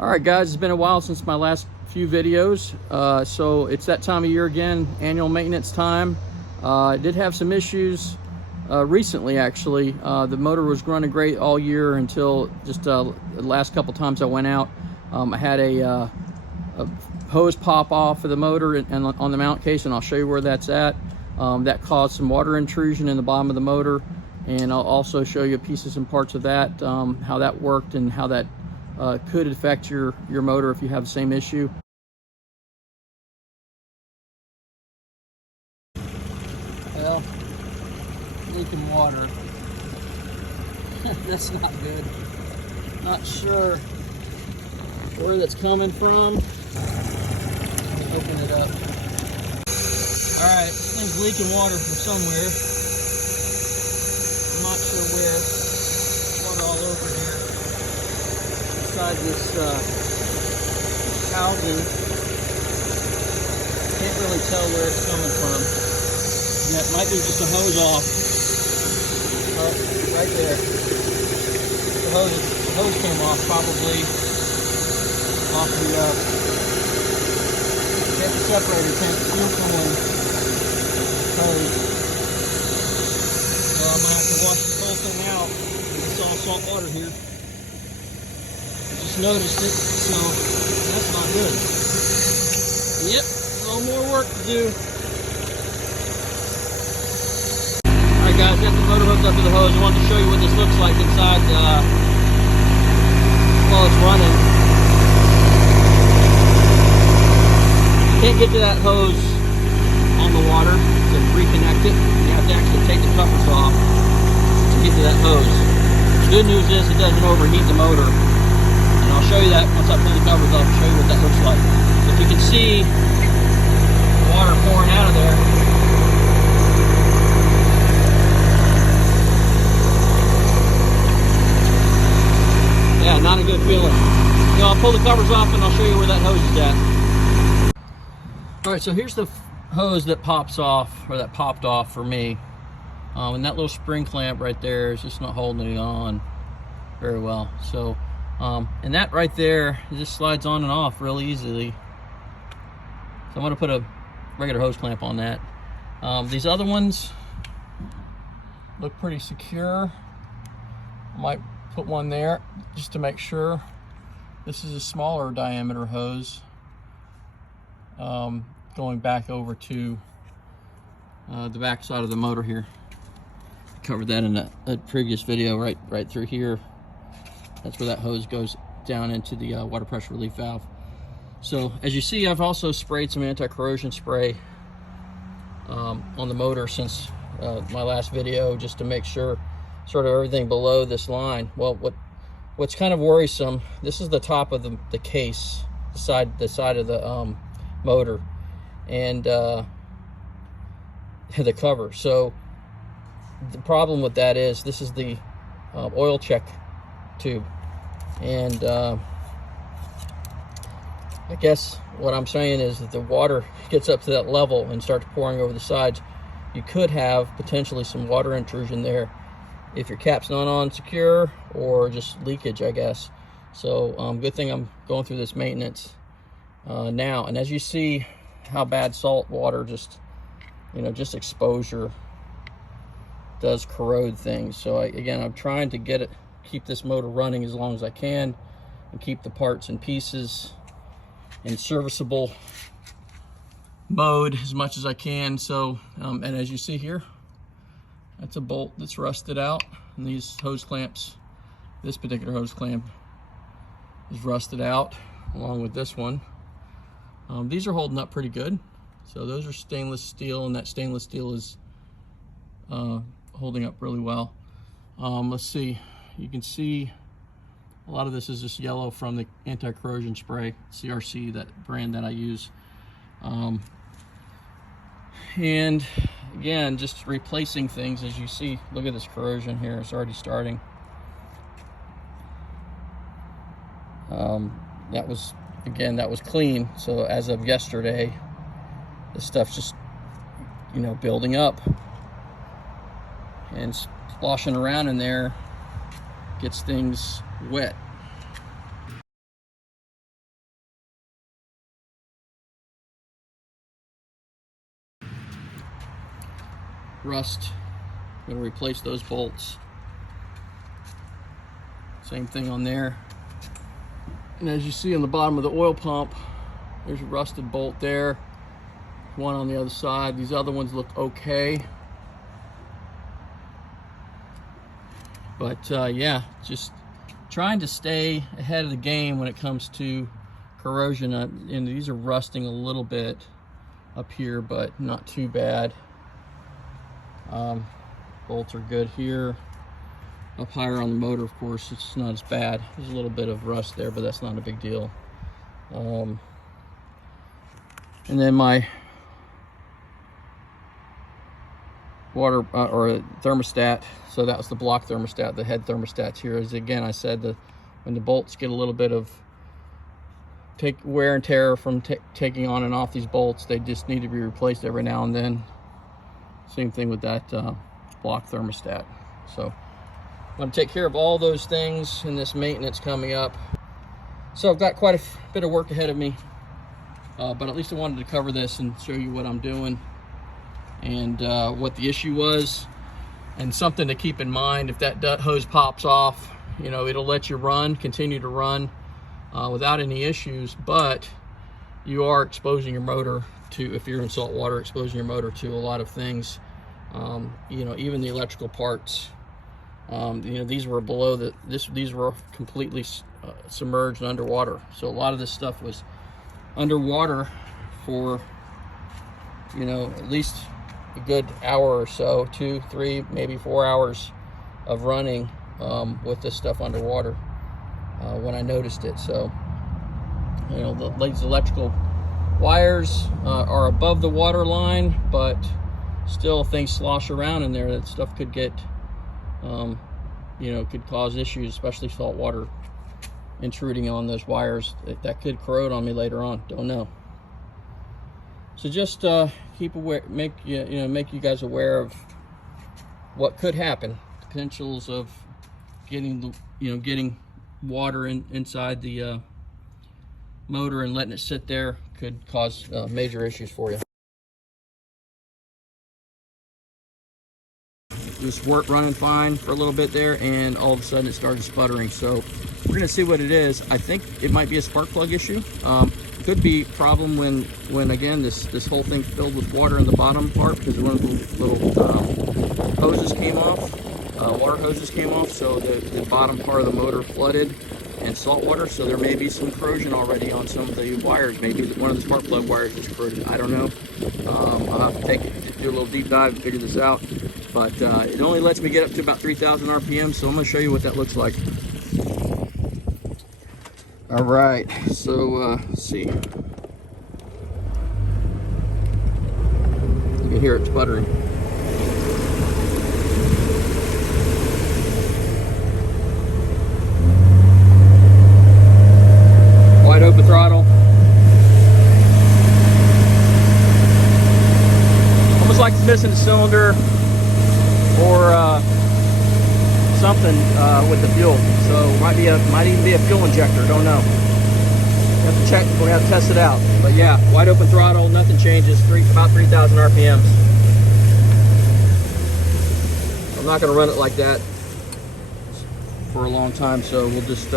All right, guys, it's been a while since my last few videos. So it's that time of year again, annual maintenance time. I did have some issues recently, actually. The motor was running great all year until just the last couple times I went out. I had a hose pop off of the motor and on the mount case, and I'll show you where that's at. That caused some water intrusion in the bottom of the motor, and I'll also show you pieces and parts of that, how that worked and how that could affect your motor if you have the same issue. Well, leaking water. That's not good. Not sure where that's coming from. Open it up. Alright, this thing's leaking water from somewhere. I'm not sure where. Water all over here. Inside this housing. Can't really tell where it's coming from. Yeah, it might be just a hose off. Oh, right there. The hose came off, probably off the separator tank. Hose. So I'm gonna have to wash this whole thing out. It's all salt water here. Just noticed it, so that's not good. Yep, a little more work to do. Alright guys, got the motor hooked up to the hose. I wanted to show you what this looks like inside while it's running. Can't get to that hose on the water to reconnect it. You have to actually take the covers off to get to that hose. The good news is it doesn't overheat the motor. And I'll show you that once I pull the covers off and show you what that looks like. If you can see the water pouring out of there. Yeah, not a good feeling. So I'll pull the covers off and I'll show you where that hose is at. Alright, so here's the hose that pops off, or that popped off for me. And that little spring clamp right there is just not holding it on very well. So and that right there, it just slides on and off real easily. So I'm going to put a regular hose clamp on that. These other ones look pretty secure. I might put one there just to make sure. This is a smaller diameter hose. Going back over to the back side of the motor here. Covered that in a previous video, right through here. That's where that hose goes down into the water pressure relief valve. So as you see, I've also sprayed some anti-corrosion spray on the motor since my last video, just to make sure sort of everything below this line. Well, what's kind of worrisome, this is the top of the case, the side of the motor, and the cover. So the problem with that is this is the oil check tube, and I guess what I'm saying is that the water gets up to that level and starts pouring over the sides. You could have potentially some water intrusion there if your cap's not on secure, or just leakage, I guess. So good thing I'm going through this maintenance now. And as you see how bad salt water, just exposure does corrode things. So again, I'm trying to keep this motor running as long as I can, and keep the parts and pieces in serviceable mode as much as I can. So and as you see here, that's a bolt that's rusted out, and these hose clamps, this particular hose clamp is rusted out along with this one. These are holding up pretty good. So those are stainless steel, and that stainless steel is holding up really well. Let's see, you can see a lot of this is just yellow from the anti-corrosion spray, CRC, that brand that I use. And again, just replacing things. As you see, look at this corrosion here, it's already starting. That was clean. So as of yesterday, this stuff's just building up and sloshing around in there, gets things wet. rust. I'm going to replace those bolts. Same thing on there. And as you see on the bottom of the oil pump, there's a rusted bolt there. One on the other side. These other ones look okay. But yeah, just trying to stay ahead of the game when it comes to corrosion. And these are rusting a little bit up here, but not too bad. Bolts are good here. Up higher on the motor, of course, it's not as bad. There's a little bit of rust there, but that's not a big deal. And then my water or thermostat, so that was the block thermostat. The head thermostat's here. As again I said, when the bolts get a little bit of wear and tear from taking on and off these bolts, they just need to be replaced every now and then. Same thing with that block thermostat. So I'm going to take care of all those things in this maintenance coming up. So I've got quite a bit of work ahead of me, but at least I wanted to cover this and show you what I'm doing and what the issue was, and something to keep in mind. If that hose pops off, you know, it'll let you continue to run without any issues, but you are exposing your motor to, if you're in salt water, exposing your motor to a lot of things. You know, even the electrical parts. You know, these were below these were completely submerged and underwater. So a lot of this stuff was underwater for, you know, at least a good hour or so, 2, 3, maybe 4 hours of running with this stuff underwater when I noticed it. So, you know, these electrical wires are above the water line, but still things slosh around in there. That stuff could get you know, could cause issues, especially salt water intruding on those wires. That could corrode on me later on. Don't know. So just keep aware, make you guys aware of what could happen. Potentials of getting getting water inside the motor and letting it sit there could cause major issues for you. Just running fine for a little bit there, and all of a sudden it started sputtering. So we're gonna see what it is. I think it might be a spark plug issue. Could be a problem when again this whole thing filled with water in the bottom part, because one of the little hoses came off, water hoses came off, so the bottom part of the motor flooded and salt water. So there may be some corrosion already on some of the wires. Maybe one of the spark plug wires is corroded. I don't know. I'll have to do a little deep dive and figure this out. But it only lets me get up to about 3,000 RPM, so I'm going to show you what that looks like. All right, so let's see. You can hear it sputtering. Wide open throttle. Almost like it's missing a cylinder or something with the fuel. So might even be a fuel injector. Don't know. Have to check. We're gonna have to test it out. But yeah, wide open throttle, nothing changes. About 3,000 RPMs. I'm not gonna run it like that for a long time, so we'll just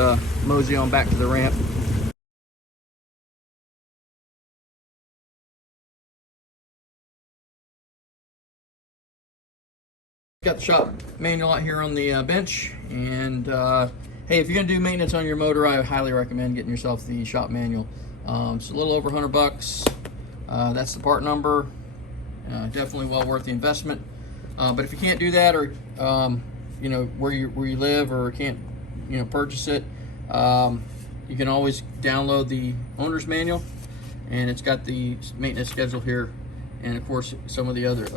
mosey on back to the ramp. Got the shop manual out here on the bench, and hey, if you're gonna do maintenance on your motor, I highly recommend getting yourself the shop manual. It's a little over $100. That's the part number. Definitely well worth the investment. But if you can't do that, or you know, where you live, or can't purchase it, you can always download the owner's manual, and it's got the maintenance schedule here. And of course, some of the other,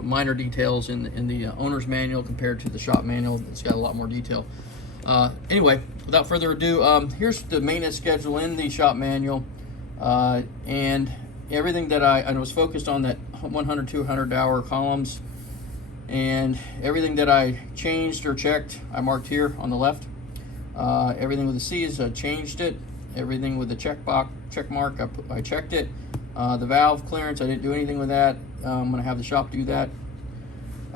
minor details in the owner's manual compared to the shop manual. It's got a lot more detail. Anyway, without further ado, here's the maintenance schedule in the shop manual, and everything that I was focused on, that 100 to 200 hour columns, and everything that I changed or checked, I marked here on the left. Everything with the C's, I changed it. Everything with the check mark, I checked it. The valve clearance, I didn't do anything with that. I'm going to have the shop do that.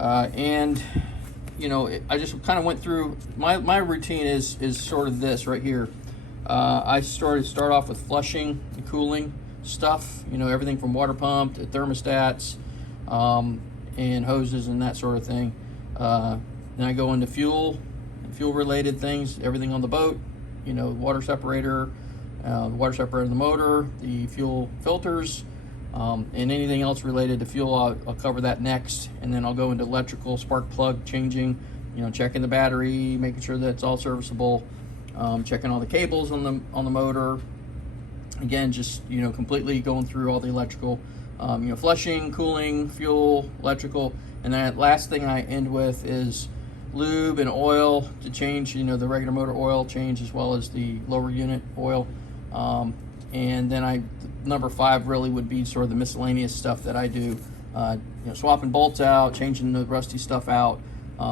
And you know, I just kind of went through my routine is sort of this right here. I start off with flushing and cooling stuff, you know, everything from water pump to thermostats, and hoses and that sort of thing. Then I go into fuel related things, everything on the boat, you know, water separator, the water separator of the motor, the fuel filters, and anything else related to fuel. I'll cover that next, and then I'll go into electrical, spark plug changing, you know, checking the battery, making sure that it's all serviceable, checking all the cables on the motor. Again, just, you know, completely going through all the electrical, you know, flushing, cooling, fuel, electrical, and then last thing I end with is lube and oil to change, you know, the regular motor oil change as well as the lower unit oil. And then number 5 really would be sort of the miscellaneous stuff that I do, you know, swapping bolts out, changing the rusty stuff out,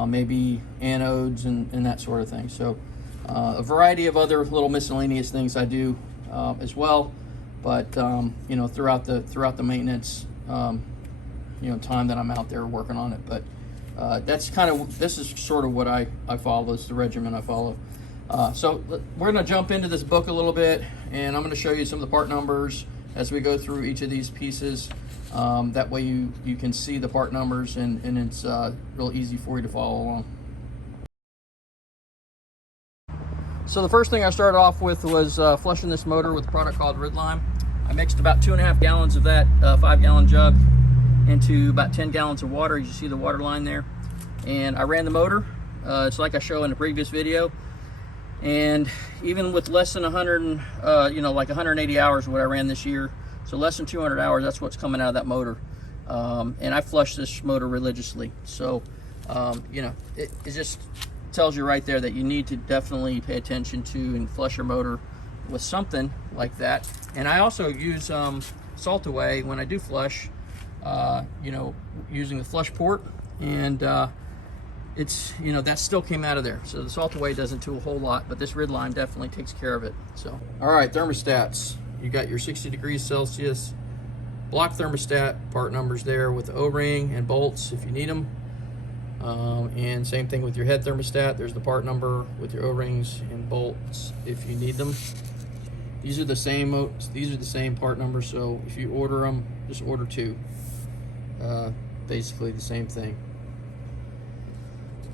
maybe anodes and that sort of thing. So a variety of other little miscellaneous things I do as well, but you know, throughout the maintenance, you know, time that I'm out there working on it. But that's kind of, this is sort of what I follow. It's the regimen I follow. So we're going to jump into this book a little bit, and I'm going to show you some of the part numbers as we go through each of these pieces. That way you can see the part numbers, and it's real easy for you to follow along. So the first thing I started off with was flushing this motor with a product called Ridlime. I mixed about 2.5 gallons of that 5-gallon jug into about 10 gallons of water. You see the water line there. And I ran the motor. It's like I show in the previous video. And even with less than 100, you know, like 180 hours what I ran this year, so less than 200 hours, that's what's coming out of that motor. And I flush this motor religiously. So, you know, it just tells you right there that you need to definitely pay attention to and flush your motor with something like that. And I also use salt away when I do flush, you know, using the flush port, and it's, you know, that still came out of there. So the salt away doesn't do a whole lot, but this Ridlime definitely takes care of it. So, all right, thermostats. You got your 60 degrees Celsius block thermostat part numbers there with the O-ring and bolts if you need them. And same thing with your head thermostat. There's the part number with your O-rings and bolts if you need them. These are the same part numbers, so if you order them, just order 2. Basically the same thing.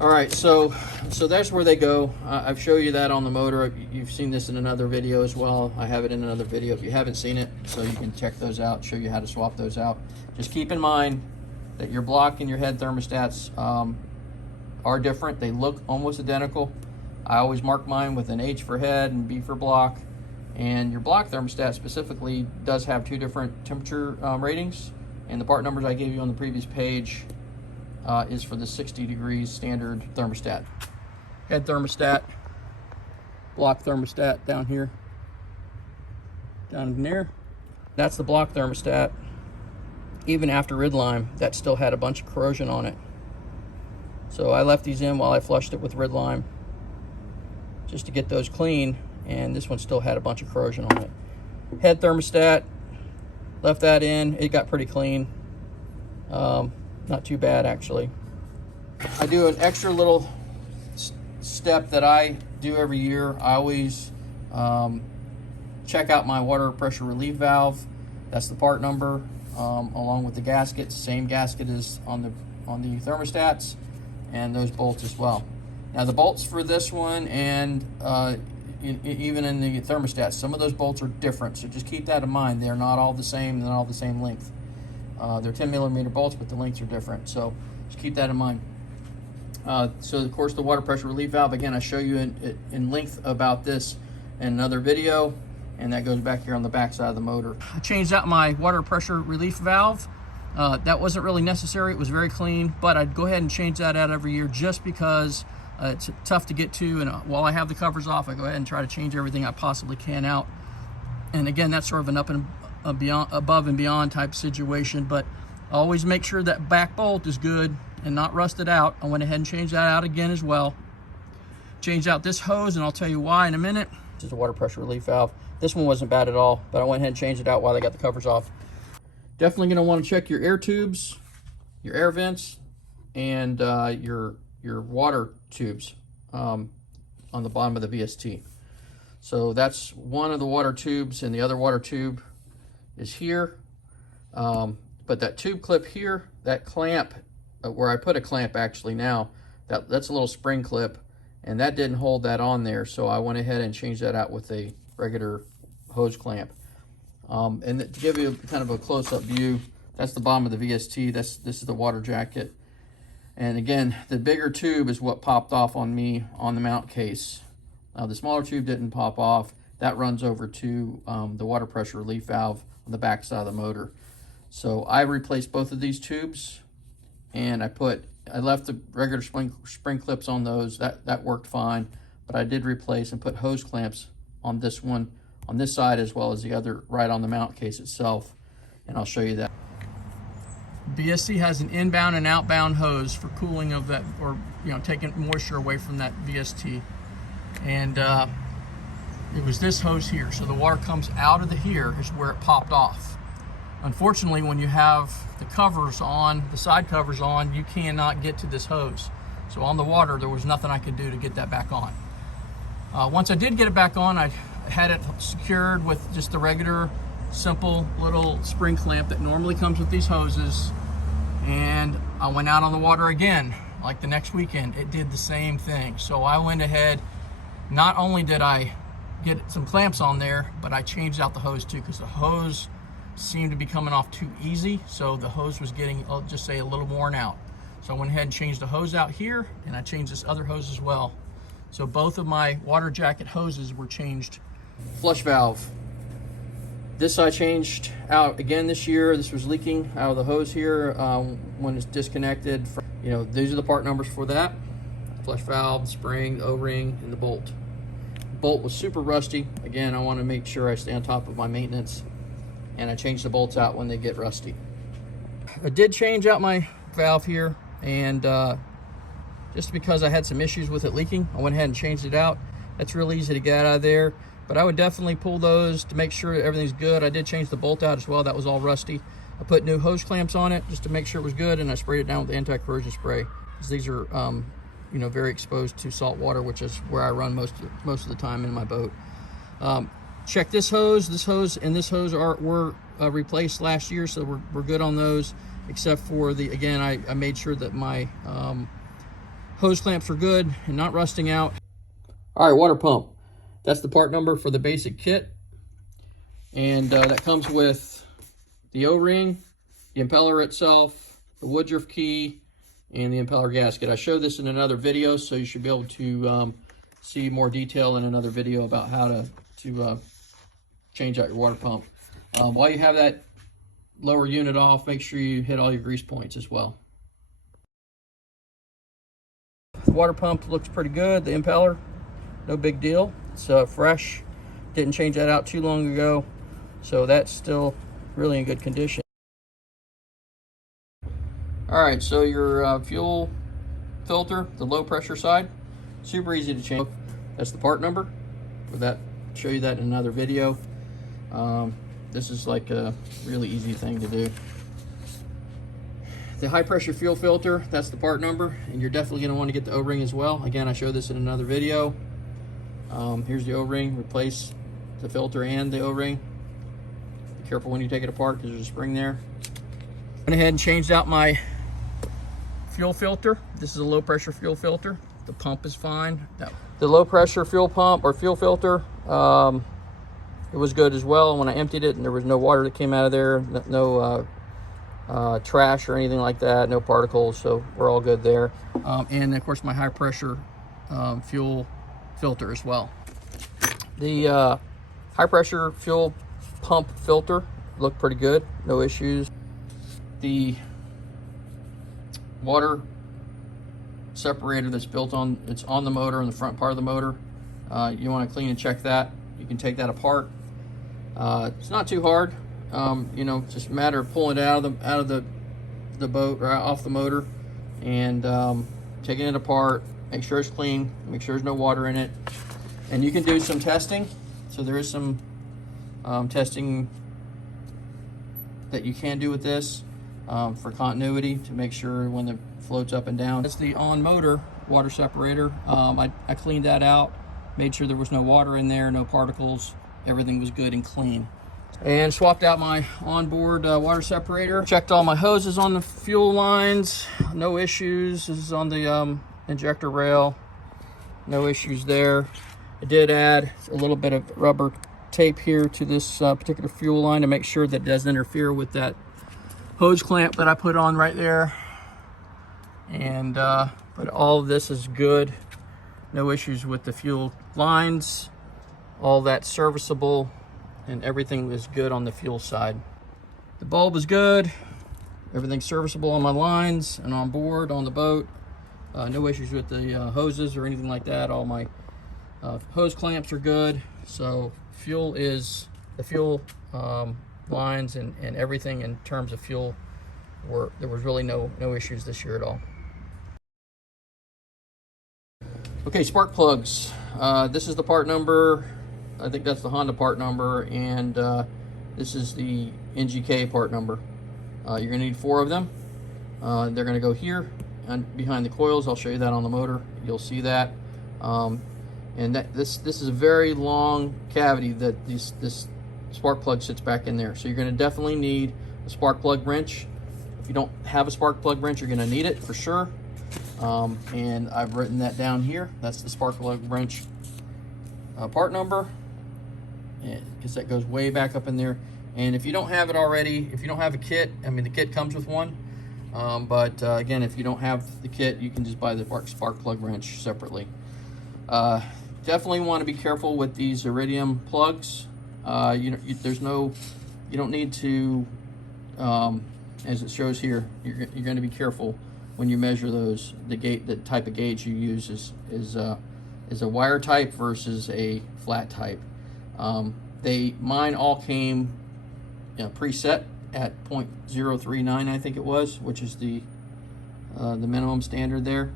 All right, so that's where they go. I've showed you that on the motor. You've seen this in another video as well. I have it in another video if you haven't seen it, so you can check those out, show you how to swap those out. Just keep in mind that your block and your head thermostats are different. They look almost identical. I always mark mine with an H for head and B for block. And your block thermostat specifically does have 2 different temperature ratings. And the part numbers I gave you on the previous page is for the 60 degrees standard thermostat. Head thermostat, block thermostat down here, down in there. That's the block thermostat. Even after Ridlime, that still had a bunch of corrosion on it. So I left these in while I flushed it with Ridlime just to get those clean, and this one still had a bunch of corrosion on it. Head thermostat, left that in, it got pretty clean. Not too bad actually. I do an extra little step that I do every year. I always check out my water pressure relief valve. That's the part number, along with the gaskets. Same gasket as on the thermostats, and those bolts as well. Now the bolts for this one and even in the thermostats, some of those bolts are different, so just keep that in mind. They're not all the same, they're not all the same length. They're 10mm bolts, but the lengths are different, so just keep that in mind. So of course the water pressure relief valve, again, I show you in length about this in another video, and that goes back here on the back side of the motor. I changed out my water pressure relief valve. That wasn't really necessary, it was very clean, but I'd go ahead and change that out every year just because it's tough to get to, and while I have the covers off, I go ahead and try to change everything I possibly can out. And again, that's sort of an above and beyond type situation, but always make sure that back bolt is good and not rusted out. I went ahead and changed that out again as well. Changed out this hose, and I'll tell you why in a minute. This is a water pressure relief valve. This one wasn't bad at all, but I went ahead and changed it out while I got the covers off. Definitely going to want to check your air tubes, your air vents, and your water tubes on the bottom of the VST. So that's one of the water tubes, and the other water tube is here. But that tube clip here, that clamp, where I put a clamp actually now, that's a little spring clip, and that didn't hold that on there, so I went ahead and changed that out with a regular hose clamp. And to give you kind of a close-up view, that's the bottom of the VST. This is the water jacket. And again, the bigger tube is what popped off on me on the mount case. The smaller tube didn't pop off. That runs over to the water pressure relief valve on the back side of the motor. So I replaced both of these tubes, and I left the regular spring clips on those. That worked fine, but I did replace and put hose clamps on this one, on this side, as well as the other right on the mount case itself, and I'll show you that. VST has an inbound and outbound hose for cooling of that, or taking moisture away from that VST. And it was this hose here, so the water comes out of here is where it popped off. Unfortunately, when you have the covers on, the side covers on, you cannot get to this hose. So on the water, there was nothing I could do to get that back on. Once I did get it back on, I had it secured with just the regular simple little spring clamp that normally comes with these hoses, and I went out on the water again like the next weekend. It did the same thing. So I went ahead, not only did I get some clamps on there, but I changed out the hose too, because the hose seemed to be coming off too easy, so the hose was getting, I'll just say, a little worn out. So I went ahead and changed the hose out here, and I changed this other hose as well. So both of my water jacket hoses were changed. Flush valve. This I changed out again this year. This was leaking out of the hose here when it's disconnected. These are the part numbers for that. Flush valve, spring, O-ring, and the bolt. The bolt was super rusty. Again, I want to make sure I stay on top of my maintenance, and I change the bolts out when they get rusty. I did change out my valve here, and just because I had some issues with it leaking, I went ahead and changed it out. That's real easy to get out of there, but I would definitely pull those to make sure everything's good. I did change the bolt out as well. That was all rusty. I put new hose clamps on it just to make sure it was good, and I sprayed it down with anti-corrosion spray, because these are very exposed to salt water, which is where I run most of the time in my boat. Check this hose. This hose and this hose were replaced last year, so we're good on those, except for again, I made sure that my hose clamps are good and not rusting out. All right, water pump. That's the part number for the basic kit, and that comes with the O-ring, the impeller itself, the Woodruff key, and the impeller gasket. I showed this in another video, so you should be able to see more detail in another video about how to change out your water pump. While you have that lower unit off, make sure you hit all your grease points as well. The water pump looks pretty good. The impeller, no big deal. It's fresh. Didn't change that out too long ago, so that's still really in good condition. All right, so your fuel filter, the low pressure side, super easy to change. That's the part number for that. Show you that in another video. This is like a really easy thing to do. The high pressure fuel filter, that's the part number, and you're definitely going to want to get the O-ring as well. Again, I showed this in another video. Here's the O-ring. Replace the filter and the O-ring. Be careful when you take it apart, because there's a spring there. Went ahead and changed out my fuel filter. This is a low pressure fuel filter. The pump is fine. The low pressure fuel pump or fuel filter, it was good as well. When I emptied it, and there was no water that came out of there, no trash or anything like that, no particles, so we're all good there. And of course my high pressure fuel filter as well. The high pressure fuel pump filter looked pretty good, no issues. The water separator that's it's on the motor, in the front part of the motor, you want to clean and check that. You can take that apart. It's not too hard. It's just a matter of pulling it out of the boat, or off the motor, and taking it apart. Make sure it's clean. Make sure there's no water in it. And you can do some testing. So there is some testing that you can do with this. for continuity to make sure when it floats up and down. That's the on motor water separator. I cleaned that out, made sure there was no water in there, no particles, everything was good and clean. And swapped out my onboard water separator. Checked all my hoses on the fuel lines, no issues. This is on the injector rail, no issues there. I did add a little bit of rubber tape here to this particular fuel line to make sure that it doesn't interfere with that hose clamp that I put on right there. And but all of this is good, no issues with the fuel lines, all that's serviceable, and everything is good on the fuel side. The bulb is good, everything's serviceable on my lines and on board on the boat. No issues with the hoses or anything like that. All my hose clamps are good. So the fuel lines and everything in terms of fuel there was really no issues this year at all. Okay, spark plugs. This is the part number. I think that's the Honda part number, and this is the NGK part number. You're gonna need 4 of them. They're gonna go here and behind the coils. I'll show you that on the motor. You'll see that. And this is a very long cavity that this spark plug sits back in there. So you're gonna definitely need a spark plug wrench. If you don't have a spark plug wrench, you're gonna need it for sure. And I've written that down here. That's the spark plug wrench part number, because that goes way back up in there. And if you don't have it already, if you don't have a kit, I mean the kit comes with one, but again, if you don't have the kit, you can just buy the spark plug wrench separately. Definitely want to be careful with these iridium plugs. You don't need to, as it shows here, you're going to be careful when you measure those. The type of gauge you use is a wire type versus a flat type. Mine all came preset at 0.039, I think it was, which is the minimum standard there,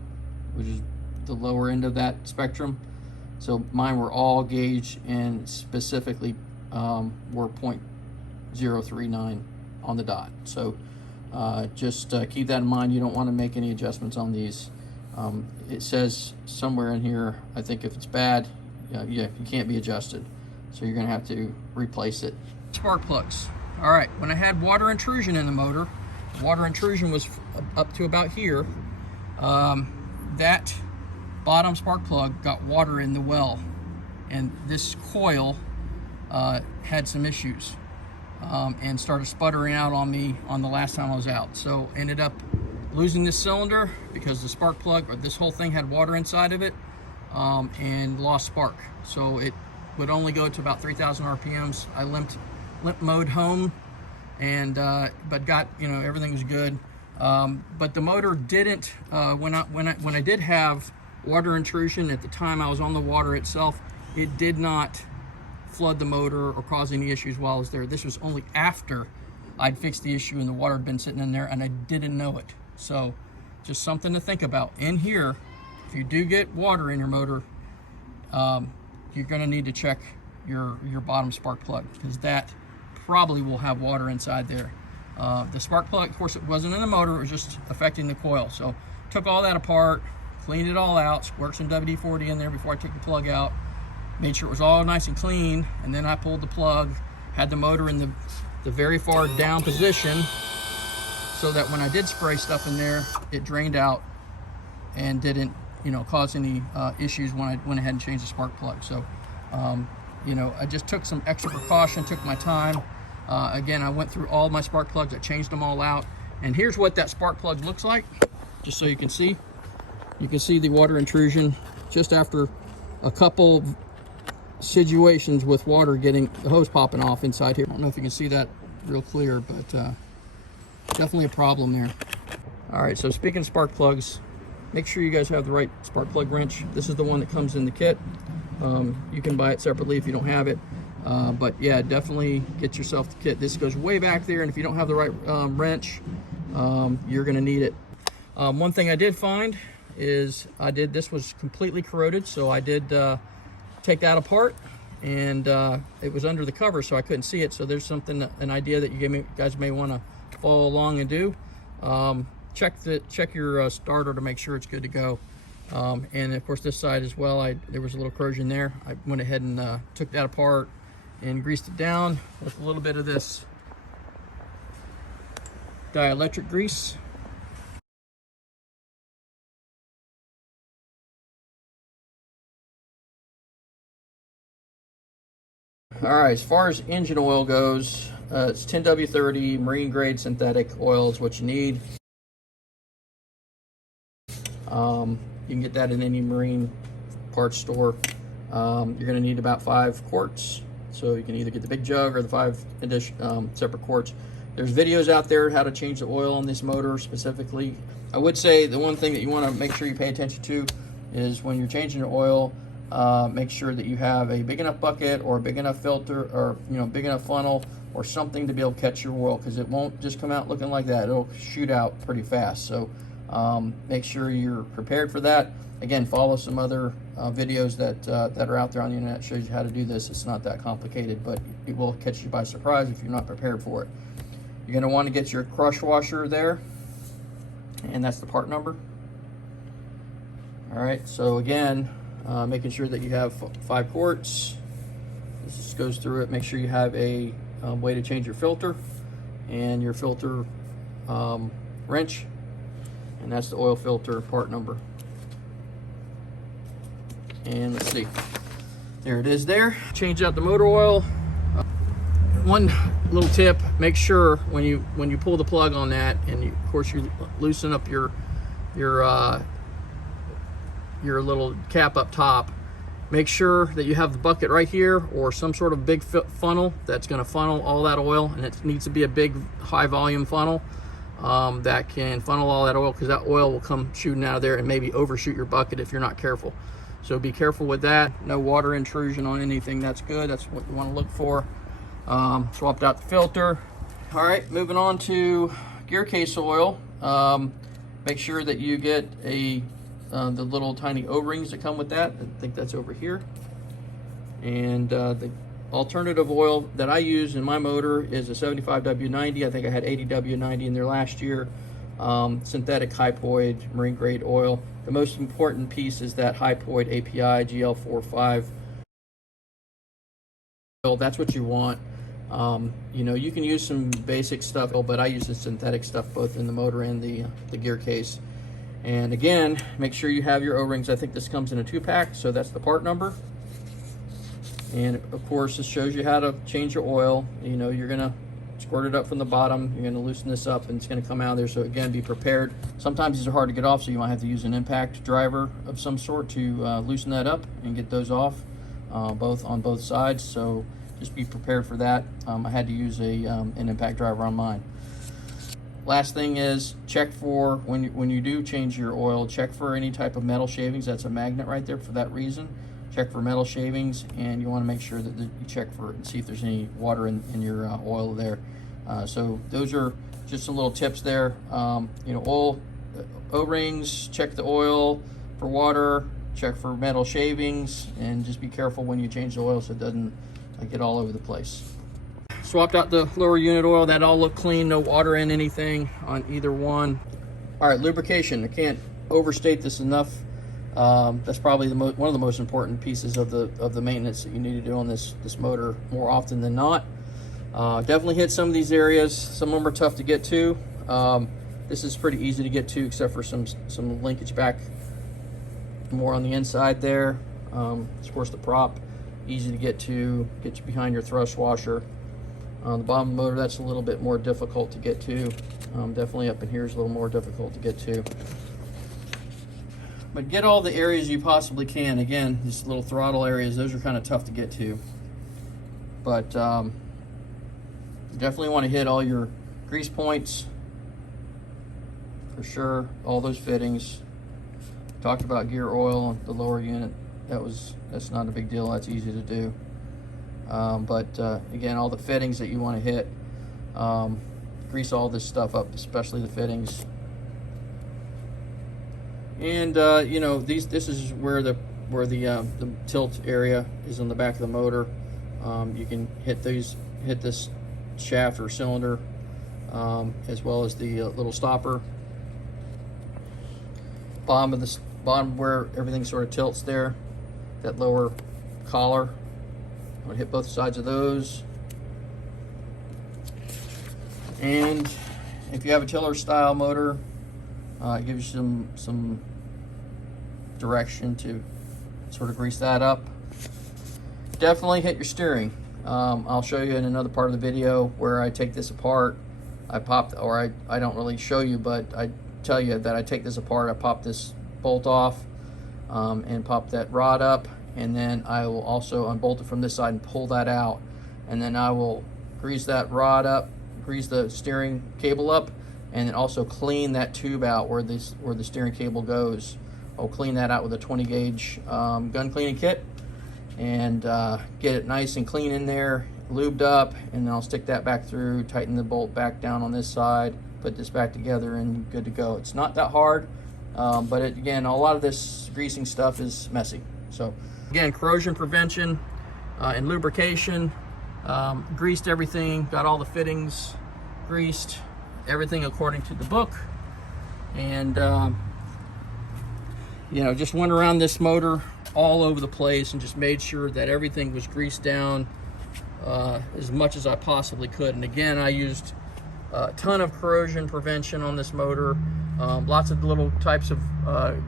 which is the lower end of that spectrum. So mine were all gauged and specifically were 0.039 on the dot. So just keep that in mind. You don't want to make any adjustments on these. It says somewhere in here, I think if it's bad, you can't be adjusted. So you're gonna have to replace it. Spark plugs. All right, when I had water intrusion in the motor, water intrusion was up to about here. That bottom spark plug got water in the well, and this coil had some issues and started sputtering out on me on the last time I was out. So ended up losing this cylinder because the spark plug, or this whole thing, had water inside of it, and lost spark. So it would only go to about 3,000 RPMs. I limp mode home, and but got, everything was good. But the motor didn't. When I did have water intrusion at the time I was on the water itself, it did not flood the motor or cause any issues while I was there. This was only after I'd fixed the issue and the water had been sitting in there and I didn't know it. So just something to think about. In here, if you do get water in your motor, you're going to need to check your bottom spark plug, because that probably will have water inside there. The spark plug, of course, it wasn't in the motor, it was just affecting the coil. So took all that apart, cleaned it all out, squirted some WD-40 in there before I took the plug out, made sure it was all nice and clean, and then I pulled the plug, had the motor in the very far down position, so that when I did spray stuff in there, it drained out and didn't cause any issues when I went ahead and changed the spark plug. So I just took some extra precaution, took my time. Again, I went through all my spark plugs, I changed them all out, and here's what that spark plug looks like, just so you can see. You can see the water intrusion just after a couple situations with water getting the hose popping off inside here. I don't know if you can see that real clear, but definitely a problem there. All right, so speaking of spark plugs, make sure you guys have the right spark plug wrench. This is the one that comes in the kit. You can buy it separately if you don't have it. But yeah, definitely get yourself the kit. This goes way back there, and if you don't have the right wrench, you're gonna need it. One thing I did find is this was completely corroded, so I did take that apart, and it was under the cover, so I couldn't see it. So there's an idea that you guys may want to follow along and do. Check your starter to make sure it's good to go. And of course this side as well, there was a little corrosion there. I went ahead and took that apart and greased it down with a little bit of this dielectric grease. All right, as far as engine oil goes, it's 10W30 marine grade synthetic oil is what you need. You can get that in any marine parts store. You're going to need about 5 quarts, so you can either get the big jug or the 5 separate quarts. There's videos out there how to change the oil on this motor specifically. I would say the one thing that you want to make sure you pay attention to is when you're changing the oil, make sure that you have a big enough bucket or a big enough filter, or big enough funnel or something to be able to catch your oil, because it won't just come out looking like that. It'll shoot out pretty fast. So make sure you're prepared for that. Again, follow some other videos that are out there on the internet. Shows you how to do this. It's not that complicated, but it will catch you by surprise if you're not prepared for it. You're going to want to get your crush washer there, and that's the part number. All right, so again, making sure that you have 5 quarts. This just goes through it. Make sure you have a way to change your filter and your filter wrench, and that's the oil filter part number. And let's see, there it is there. Change out the motor oil. One little tip, make sure when you pull the plug on that, and of course you loosen up your little cap up top, make sure that you have the bucket right here or some sort of big funnel that's going to funnel all that oil, and it needs to be a big high volume funnel that can funnel all that oil, because that oil will come shooting out of there and maybe overshoot your bucket if you're not careful. So be careful with that. No water intrusion on anything. That's good. That's what you want to look for. Swapped out the filter. All right, moving on to gear case oil. Make sure that you get the little tiny O-rings that come with that. I think that's over here. And the alternative oil that I use in my motor is a 75W90. I think I had 80W90 in there last year. Synthetic hypoid marine grade oil. The most important piece is that hypoid API GL45. That's what you want. You can use some basic stuff, but I use the synthetic stuff both in the motor and the gear case. And again, make sure you have your O-rings. I think this comes in a 2-pack, so that's the part number. And of course, this shows you how to change your oil. You're gonna squirt it up from the bottom. You're gonna loosen this up, and it's gonna come out of there. So again, be prepared. Sometimes these are hard to get off, so you might have to use an impact driver of some sort to loosen that up and get those off, on both sides. So just be prepared for that. I had to use an impact driver on mine. Last thing is, check for, when you do change your oil, check for any type of metal shavings. That's a magnet right there for that reason. Check for metal shavings, and you want to make sure that you check for it and see if there's any water in your oil there. So those are just some little tips there. Oil, O-rings, check the oil for water, check for metal shavings, and just be careful when you change the oil so it doesn't get all over the place. Swapped out the lower unit oil. That all looked clean, no water in anything on either one. All right, lubrication. I can't overstate this enough. That's probably one of the most important pieces of the maintenance that you need to do on this motor more often than not. Definitely hit some of these areas. Some of them are tough to get to. This is pretty easy to get to, except for some linkage back more on the inside there. Of course, the prop, easy to get to, get you behind your thrust washer. On the bottom of the motor, that's a little bit more difficult to get to. Definitely up in here is a little more difficult to get to. But get all the areas you possibly can. Again, these little throttle areas, those are kind of tough to get to. But you definitely want to hit all your grease points for sure. All those fittings. Talked about gear oil and the lower unit. That's not a big deal. That's easy to do. Again, all the fittings that you want to hit, grease all this stuff up, especially the fittings. And this is where the tilt area is on the back of the motor. You can hit this shaft or cylinder as well as the little stopper. Bottom where everything sort of tilts there, that lower collar. I'm gonna hit both sides of those. And if you have a tiller style motor, it gives you some direction to sort of grease that up. Definitely hit your steering. I'll show you in another part of the video where I take this apart. I don't really show you, but I tell you that I take this apart. I pop this bolt off and pop that rod up, and then I will also unbolt it from this side and pull that out, and then I will grease that rod up, grease the steering cable up, and then also clean that tube out where the steering cable goes. I'll clean that out with a 20 gauge gun cleaning kit, and get it nice and clean in there, lubed up, and then I'll stick that back through, tighten the bolt back down on this side, put this back together, and good to go. It's not that hard, but again, a lot of this greasing stuff is messy. So again, corrosion prevention and lubrication, greased everything, got all the fittings greased, everything according to the book, and you know, just went around this motor all over the place and just made sure that everything was greased down as much as I possibly could. And again, I used a ton of corrosion prevention on this motor, lots of little types of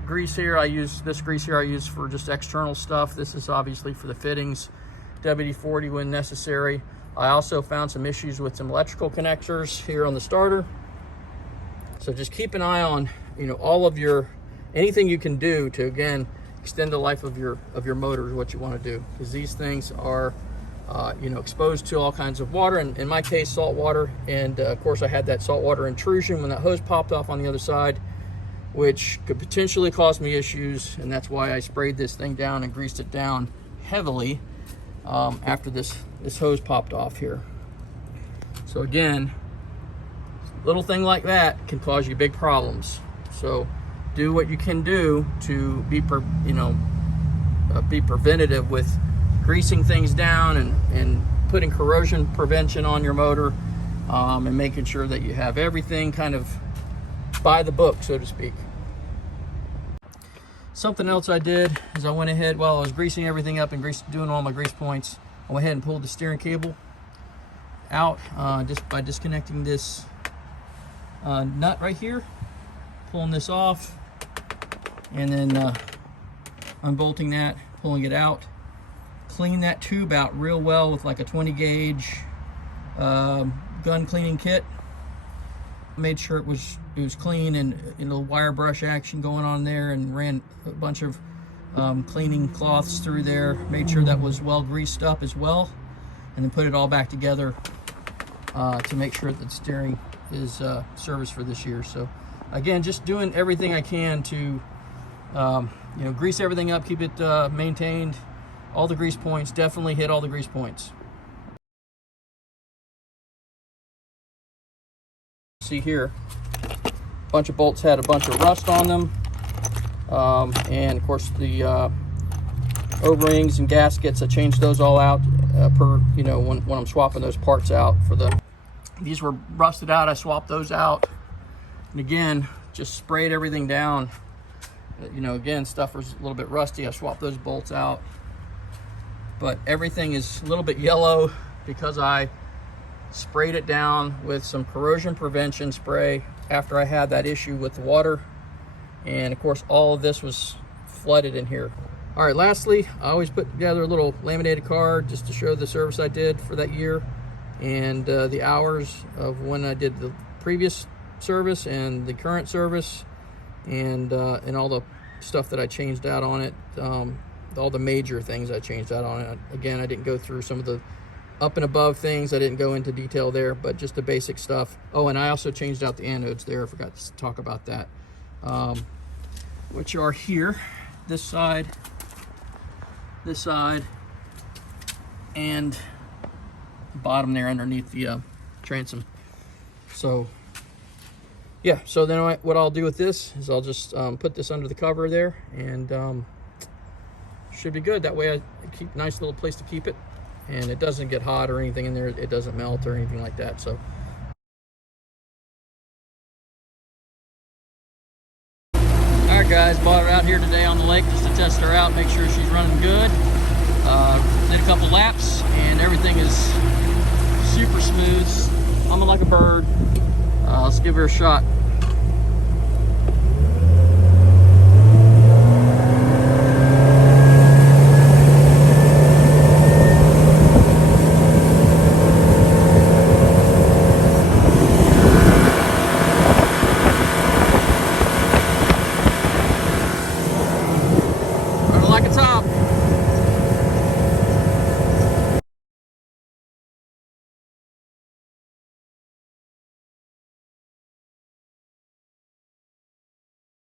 grease here. This grease here I use for just external stuff. This is obviously for the fittings, WD-40 when necessary. I also found some issues with some electrical connectors here on the starter. So just keep an eye on, you know, all of anything you can do to, again, extend the life of your motor is what you want to do, because these things are you know, exposed to all kinds of water, and in my case, salt water. And of course, I had that saltwater intrusion when that hose popped off on the other side, which could potentially cause me issues, and that's why I sprayed this thing down and greased it down heavily after this hose popped off here. So again, little thing like that can cause you big problems. So do what you can do to be preventative with greasing things down and putting corrosion prevention on your motor, and making sure that you have everything kind of by the book, so to speak. Something else I did is I went ahead, while I was greasing everything up and doing all my grease points, I went ahead and pulled the steering cable out just by disconnecting this nut right here, pulling this off, and then unbolting that, pulling it out. Clean that tube out real well with like a 20 gauge gun cleaning kit. Made sure it was clean, and a little wire brush action going on there, and ran a bunch of cleaning cloths through there. Made sure that was well greased up as well, and then put it all back together to make sure that the steering is serviced for this year. So again, just doing everything I can to you know, grease everything up, keep it maintained. All the grease points, definitely hit all the grease points. See here, a bunch of bolts had a bunch of rust on them, and of course the O-rings and gaskets, I changed those all out per, you know, when I'm swapping those parts out for these were rusted out. I swapped those out, and again, just sprayed everything down. You know, again, stuff was a little bit rusty. I swapped those bolts out. But everything is a little bit yellow because I sprayed it down with some corrosion prevention spray after I had that issue with the water. And of course, all of this was flooded in here. All right, lastly, I always put together a little laminated card just to show the service I did for that year, and the hours of when I did the previous service and the current service, and all the stuff that I changed out on it. All the major things I changed out on it. Again, I didn't go through some of the up and above things. I didn't go into detail there, but just the basic stuff. Oh, and I also changed out the anodes there. I forgot to talk about that, which are here, this side, and the bottom there underneath the transom. So yeah, so then what I'll do with this is I'll just put this under the cover there, and should be good. That way I keep a nice little place to keep it, and it doesn't get hot or anything in there. It doesn't melt or anything like that. So guys brought her out here today on the lake just to test her out, make sure she's running good. Did a couple laps and everything is super smooth, humming like a bird. Let's give her a shot.